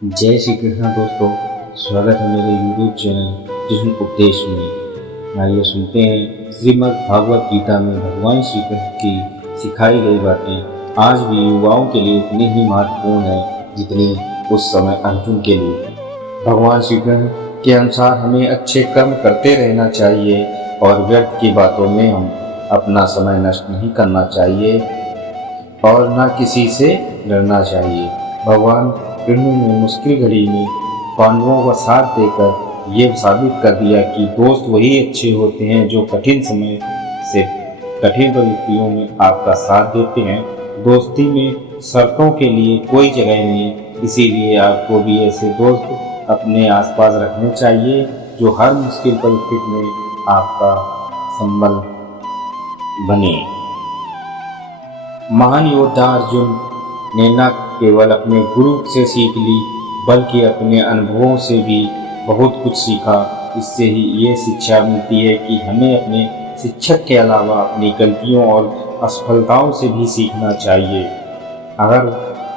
जय श्री कृष्ण दोस्तों, स्वागत है मेरे YouTube चैनल कृष्ण उपदेश में। आइए सुनते हैं श्रीमद् भागवत गीता में भगवान श्री कृष्ण की सिखाई गई बातें आज भी युवाओं के लिए उतनी ही महत्वपूर्ण है जितनी उस समय अर्जुन के लिए। भगवान श्री कृष्ण के अनुसार हमें अच्छे कर्म करते रहना चाहिए और व्यर्थ की बातों में हम अपना समय नष्ट नहीं करना चाहिए और न किसी से डरना चाहिए। भगवान कृष्ण ने मुश्किल घड़ी में पांडवों का साथ देकर ये साबित कर दिया कि दोस्त वही अच्छे होते हैं जो कठिन समय से कठिन परिस्थितियों में आपका साथ देते हैं। दोस्ती में शर्तों के लिए कोई जगह नहीं, इसीलिए आपको भी ऐसे दोस्त अपने आसपास रखने चाहिए जो हर मुश्किल परिस्थिति में आपका संबल बने। महान योद्धा अर्जुन ने न केवल अपने गुरु से सीख ली बल्कि अपने अनुभवों से भी बहुत कुछ सीखा। इससे ही ये शिक्षा मिलती है कि हमें अपने शिक्षक के अलावा अपनी गलतियों और असफलताओं से भी सीखना चाहिए। अगर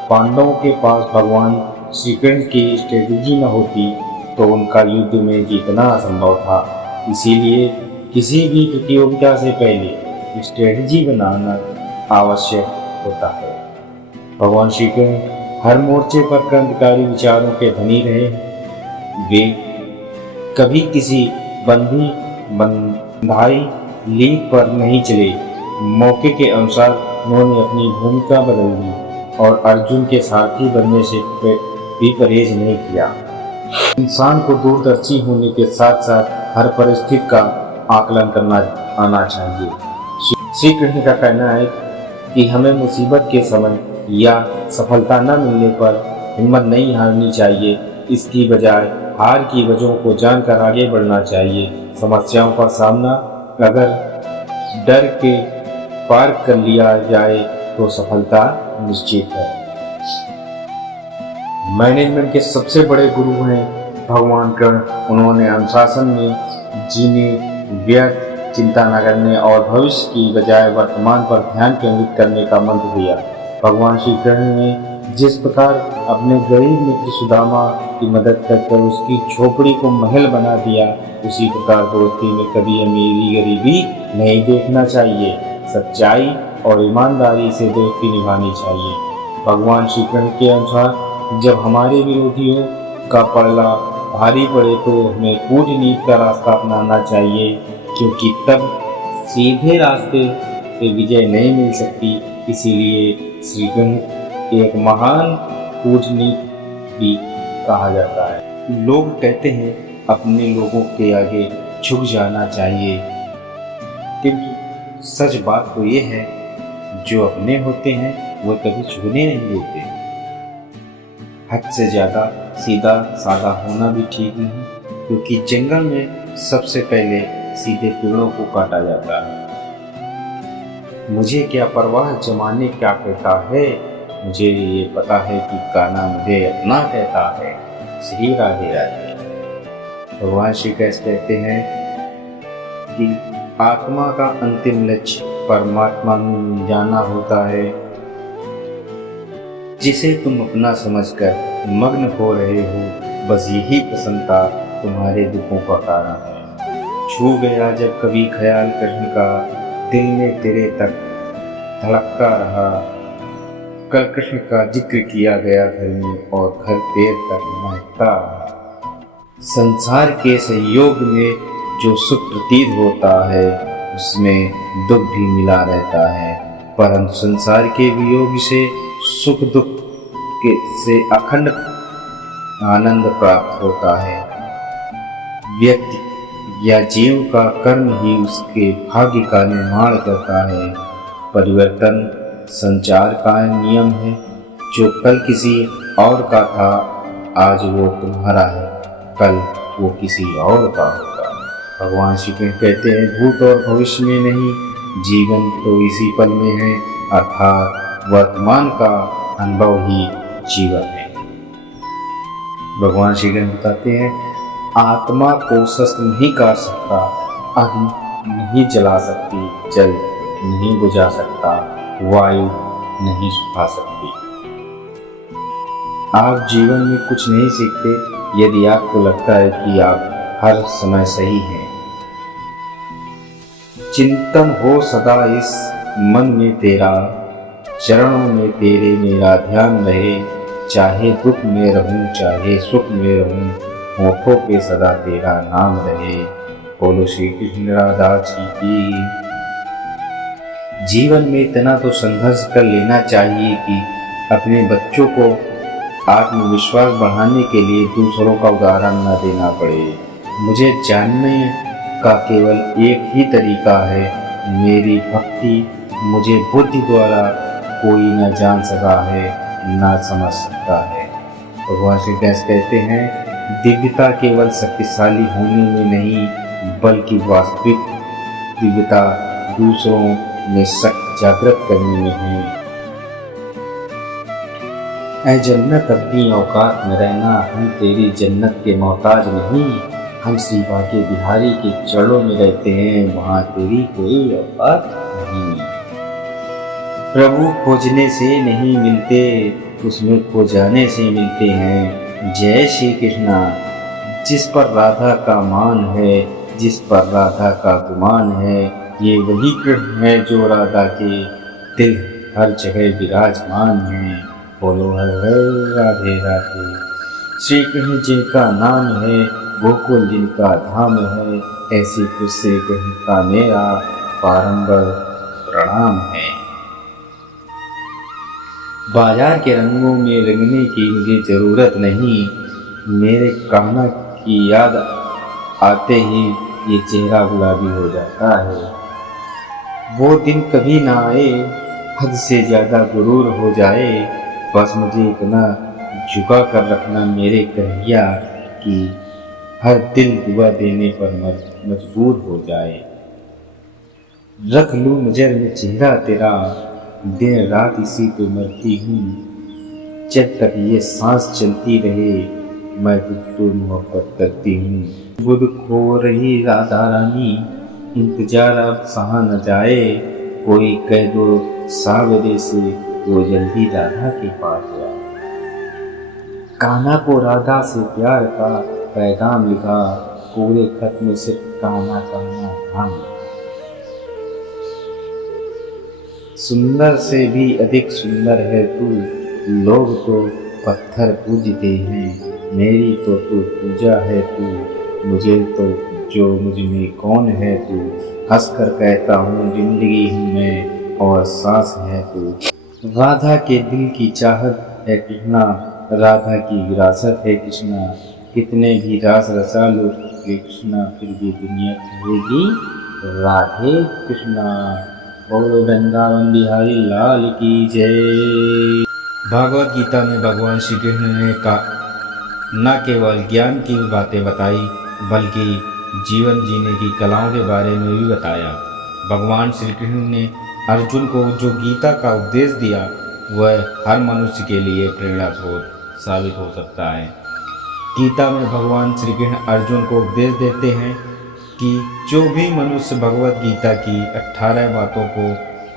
पांडवों के पास भगवान श्री कृष्ण की स्ट्रेटजी न होती तो उनका युद्ध में जीतना असंभव था। इसीलिए किसी भी प्रतियोगिता से पहले स्ट्रेटजी बनाना आवश्यक होता है। भगवान श्री कृष्ण हर मोर्चे पर क्रांतिकारी विचारों के धनी रहे। वे कभी किसी बंधाई लीक पर नहीं चले। मौके के अनुसार उन्होंने अपनी भूमिका बदल दी और अर्जुन के सारथी बनने से भी परहेज नहीं किया। इंसान को दूरदर्शी होने के साथ साथ हर परिस्थिति का आकलन करना आना चाहिए। श्री कृष्ण का कहना है कि हमें मुसीबत के समय या सफलता न मिलने पर हिम्मत नहीं हारनी चाहिए। इसकी बजाय हार की वजहों को जानकर आगे बढ़ना चाहिए। समस्याओं का सामना अगर डर के पार कर लिया जाए तो सफलता निश्चित है। मैनेजमेंट के सबसे बड़े गुरु हैं भगवान कृष्ण। उन्होंने अनुशासन में जीने, व्यर्थ चिंता न करने और भविष्य की बजाय वर्तमान पर ध्यान केंद्रित करने का मंत्र दिया। भगवान श्री कृष्ण ने जिस प्रकार अपने गरीब मित्र सुदामा की मदद कर उसकी झोपड़ी को महल बना दिया, उसी प्रकार दोस्ती में कभी अमीरी गरीबी नहीं देखना चाहिए। सच्चाई और ईमानदारी से दोस्ती निभानी चाहिए। भगवान श्री कृष्ण के अनुसार जब हमारे विरोधियों का पलड़ा भारी पड़े तो हमें कूटनीति का रास्ता अपनाना चाहिए, क्योंकि तब सीधे रास्ते से विजय नहीं मिल सकती। इसीलिए श्री कृष्ण एक महान कूटनीति भी कहा जाता है। लोग कहते हैं अपने लोगों के आगे झुक जाना चाहिए, किंतु सच बात तो ये है जो अपने होते हैं वो कभी झुकने नहीं देते। हद से ज़्यादा सीधा साधा होना भी ठीक नहीं, क्योंकि जंगल में सबसे पहले सीधे पेड़ों को काटा जाता है। मुझे क्या परवाह जमाने क्या कहता है, मुझे ये पता है कि कान्हा मुझे अपना कहता है। श्री राधे राधे। भगवान श्री कृष्ण कहते हैं कि आत्मा का अंतिम लक्ष्य परमात्मा में जाना होता है। जिसे तुम अपना समझकर मग्न हो रहे हो, बस यही प्रसन्नता तुम्हारे दुखों का कारण है। छू गया जब कभी ख्याल कृष्ण का, दिल में तेरे तक धड़कता रहा। कल कृष्ण का जिक्र किया गया घर में और घर देर तक महकता रहा। संसार के संयोग में जो सुख प्रतीत होता है उसमें दुख भी मिला रहता है, परंतु संसार के वियोग से सुख दुख से अखंड आनंद प्राप्त होता है। व्यक्ति या जीव का कर्म ही उसके भाग्य का निर्माण करता है। परिवर्तन संचार का नियम है। जो कल किसी और का था आज वो तुम्हारा है, कल वो किसी और का होगा। भगवान श्री कृष्ण कहते हैं भूत और भविष्य में नहीं, जीवन तो इसी पल में है, अर्थात वर्तमान का अनुभव ही जीवन है। भगवान श्री कृष्ण बताते हैं आत्मा को शस्त्र नहीं काट सकता, अग्नि नहीं जला सकती, जल नहीं बुझा सकता, वायु नहीं सुखा सकती। आप जीवन में कुछ नहीं सीखते यदि आपको लगता है कि आप हर समय सही हैं। चिंतन हो सदा इस मन में तेरा, चरणों में तेरे मेरा ध्यान रहे। चाहे दुख में रहूं चाहे सुख में रहूं, होठों पे सदा तेरा नाम रहे। बोलो श्री कृष्ण राधा जी की। जीवन में इतना तो संघर्ष कर लेना चाहिए कि अपने बच्चों को आत्मविश्वास बढ़ाने के लिए दूसरों का उदाहरण न देना पड़े। मुझे जानने का केवल एक ही तरीका है, मेरी भक्ति मुझे बुद्धि द्वारा कोई न जान सका है न समझ सकता है। भगवान श्री कृष्ण कहते हैं, दिव्यता केवल शक्तिशाली होने में नहीं बल्कि वास्तविक दिव्यता दूसरों में शक्ति जागृत करने में है। ऐ जन्नत अपनी औकात में रहना, हम तेरी जन्नत के मोहताज नहीं। हम श्री भाग्य बिहारी के चरणों में रहते हैं, वहाँ तेरी कोई औकात नहीं। प्रभु खोजने से नहीं मिलते, उसमें खो जाने से मिलते हैं। जय श्री कृष्णा। जिस पर राधा का मान है, जिस पर राधा का गुमान है, ये वही कृष्ण है जो राधा के दिल हर जगह विराजमान है। बोलो हर हर राधे राधे। श्री कृष्ण जिनका नाम है, गोकुल जिनका धाम है, ऐसी कृष्ण कृष्ण का मेरा बारंबार प्रणाम है। बाजार के रंगों में रंगने की मुझे जरूरत नहीं, मेरे कान्हा की याद आते ही ये चेहरा गुलाबी हो जाता है। वो दिन कभी ना आए, हद से ज़्यादा गुरूर हो जाए, बस मुझे इतना झुका कर रखना मेरे कन्हैया कि हर दिल दुआ देने पर मजबूर हो जाए। रख लूँ नजर में चेहरा तेरा, दिन रात इसी पे मरती हूँ। जब तक ये सांस चलती रहे मैं तुझको मोहब्बत करती हूँ। बुध खो रही राधा रानी, इंतजार अब सहा न जाए। कोई कह दो सावरे से वो जल्दी राधा के पास जाए। कान्हा को राधा से प्यार का पैगाम लिखा, पूरे खत में सिर्फ कान्हा का नाम। सुंदर से भी अधिक सुंदर है तू, लोग तो पत्थर पूजते हैं, मेरी तो तू पूजा है तू। मुझे तो जो मुझ में कौन है तू, हंसकर कहता हूँ जिंदगी हूँ मैं और सांस है तू। राधा के दिल की चाहत है कृष्णा, राधा की विरासत है कृष्णा। कितने भी रास रचा लो कृष्णा, फिर भी दुनिया कहेगी राधे कृष्णा। बोलो वृंदावन बिहारी लाल की जय। भागवत गीता में भगवान श्री कृष्ण ने न केवल ज्ञान की बातें बताई बल्कि जीवन जीने की कलाओं के बारे में भी बताया। भगवान श्री कृष्ण ने अर्जुन को जो गीता का उपदेश दिया वह हर मनुष्य के लिए प्रेरणा स्रोत साबित हो सकता है। गीता में भगवान श्री कृष्ण अर्जुन को उपदेश देते हैं कि जो भी मनुष्य भगवत गीता की 18 बातों को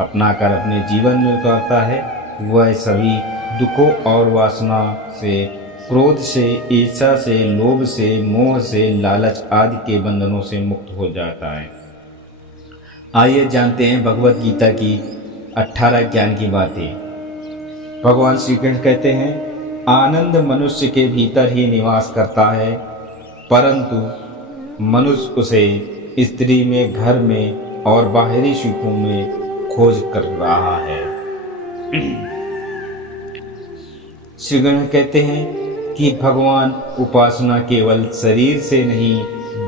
अपनाकर अपने जीवन में उतारता है वह सभी दुखों और वासना से, क्रोध से, ईर्ष्या से, लोभ से, मोह से, लालच आदि के बंधनों से मुक्त हो जाता है। आइए जानते हैं भगवत गीता की 18 ज्ञान की बातें। भगवान श्री कृष्ण कहते हैं, आनंद मनुष्य के भीतर ही निवास करता है, परंतु मनुष्य उसे स्त्री में, घर में और बाहरी सुखों में खोज कर रहा है। श्री कृष्ण कहते हैं कि भगवान उपासना केवल शरीर से नहीं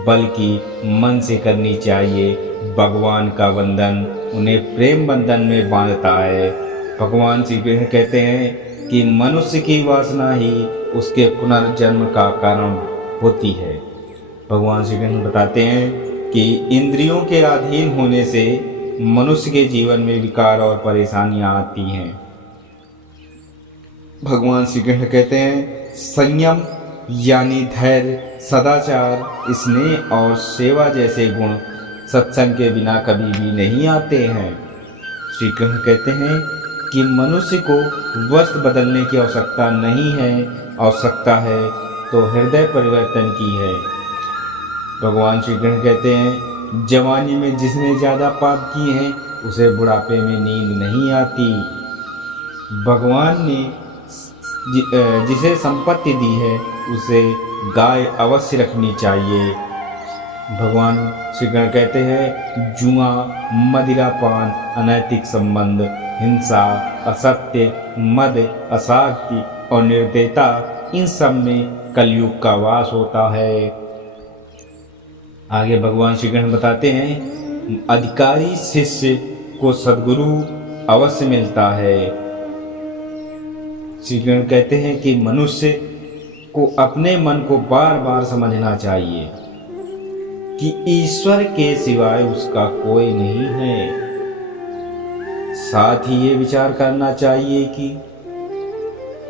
बल्कि मन से करनी चाहिए। भगवान का बंधन उन्हें प्रेम बंधन में बांधता है। भगवान श्री कृष्ण कहते हैं कि मनुष्य की वासना ही उसके पुनर्जन्म का कारण होती है। भगवान श्री कृष्ण बताते हैं कि इंद्रियों के अधीन होने से मनुष्य के जीवन में विकार और परेशानियां आती हैं। भगवान श्री कृष्ण कहते हैं, संयम यानी धैर्य, सदाचार, स्नेह और सेवा जैसे गुण सत्संग के बिना कभी भी नहीं आते हैं। श्री कृष्ण कहते हैं कि मनुष्य को वस्त्र बदलने की आवश्यकता नहीं है, आवश्यकता है तो हृदय परिवर्तन की है। भगवान श्री कृष्ण कहते हैं, जवानी में जिसने ज़्यादा पाप किए हैं उसे बुढ़ापे में नींद नहीं आती। भगवान ने जिसे संपत्ति दी है उसे गाय अवश्य रखनी चाहिए। भगवान श्री कृष्ण कहते हैं, जुआ, मदिरापान, अनैतिक संबंध, हिंसा, असत्य, मद, अशांति और निर्दयता, इन सब में कलयुग का वास होता है। आगे भगवान श्री कृष्ण बताते हैं, अधिकारी शिष्य को सद्गुरु अवश्य मिलता है। श्री कृष्ण कहते हैं कि मनुष्य को अपने मन को बार बार समझना चाहिए कि ईश्वर के सिवाय उसका कोई नहीं है। साथ ही ये विचार करना चाहिए कि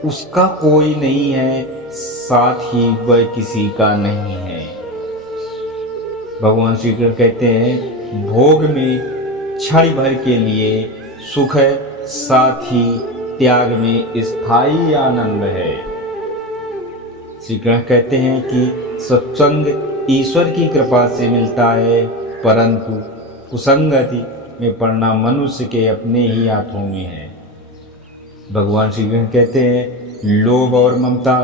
उसका कोई नहीं है, साथ ही वह किसी का नहीं है। भगवान श्री कृष्ण कहते हैं, भोग में क्षण भर के लिए सुख है, साथ ही त्याग में स्थायी आनंद है। श्री कृष्ण कहते हैं कि सत्संग ईश्वर की कृपा से मिलता है, परंतु कुसंगति में पड़ना मनुष्य के अपने ही हाथों में है। भगवान श्री कृष्ण कहते हैं, लोभ और ममता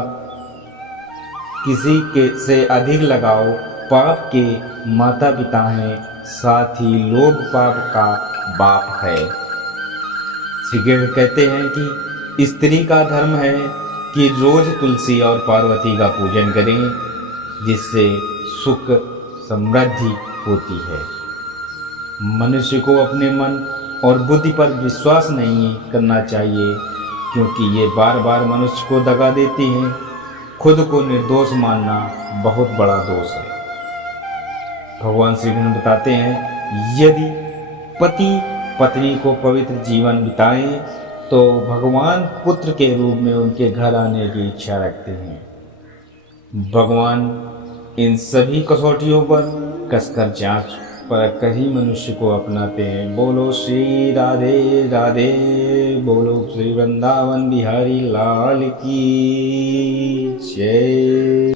किसी के से अधिक लगाव पाप के माता पिता हैं, साथ ही लोभ पाप का बाप है। श्री कृष्ण कहते हैं कि स्त्री का धर्म है कि रोज तुलसी और पार्वती का पूजन करें, जिससे सुख समृद्धि होती है। मनुष्य को अपने मन और बुद्धि पर विश्वास नहीं करना चाहिए, क्योंकि ये बार बार मनुष्य को दगा देती हैं। खुद को निर्दोष मानना बहुत बड़ा दोष है। भगवान श्री कृष्ण बताते हैं, यदि पति पत्नी को पवित्र जीवन बिताएं तो भगवान पुत्र के रूप में उनके घर आने की इच्छा रखते हैं। भगवान इन सभी कसौटियों पर कसकर जांच परख कर ही मनुष्य को अपनाते हैं। बोलो श्री राधे राधे, बोलो श्री वृंदावन बिहारी लाल की जय।